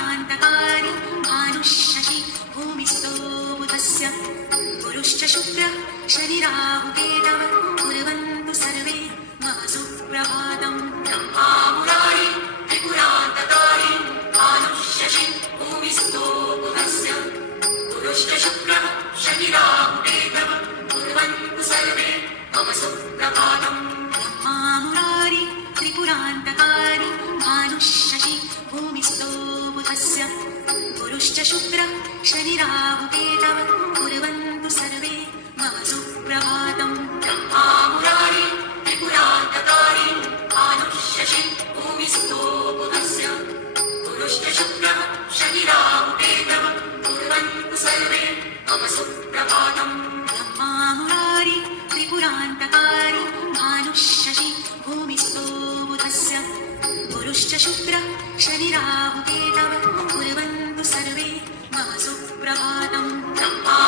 त्रिपुरान्तकारी भानुशशि भूमिस्थो बुधस्य गुरुश्च शुक्रः शनि राहु केतवः कुर्वन्तु सर्वे मम सुप्रभातम्। ब्रह्मा मुरारी त्रिपुरान्तकारी भानुशशि भूमिस्थो बुधस्य गुरुश्च शुक्रः शनि राहु केतवः कुर्वन्तु सर्वे मम सुप्रभातम्। ब्रह्मा मुरारी त्रिपुरान्तकारी भानुशशि भूमिस्थो बुधस्य गुरुश्च शुक्रः शनि राहु केतवः कुर्वन्तु सर्वे मम सुप्रभातम्। ब्रह्मा मुरारी त्रिपुरान्तकारी भानुशशि भूमिस्थो बुधस्य गुरुश्च शुक्रः शनि राहु केतवः कुर्वन्तु सर्वे मम सुप्रभातम्। ब्रह्मा मुरारी त्रिपुरान्तकारी भानुशशि भूमिस्थो बुधस्य गुरुश्च शुक्रः शनि राहु केतवः कुर्वन्तु सर्वे मम सुप्रभातम्। ब्रह्मा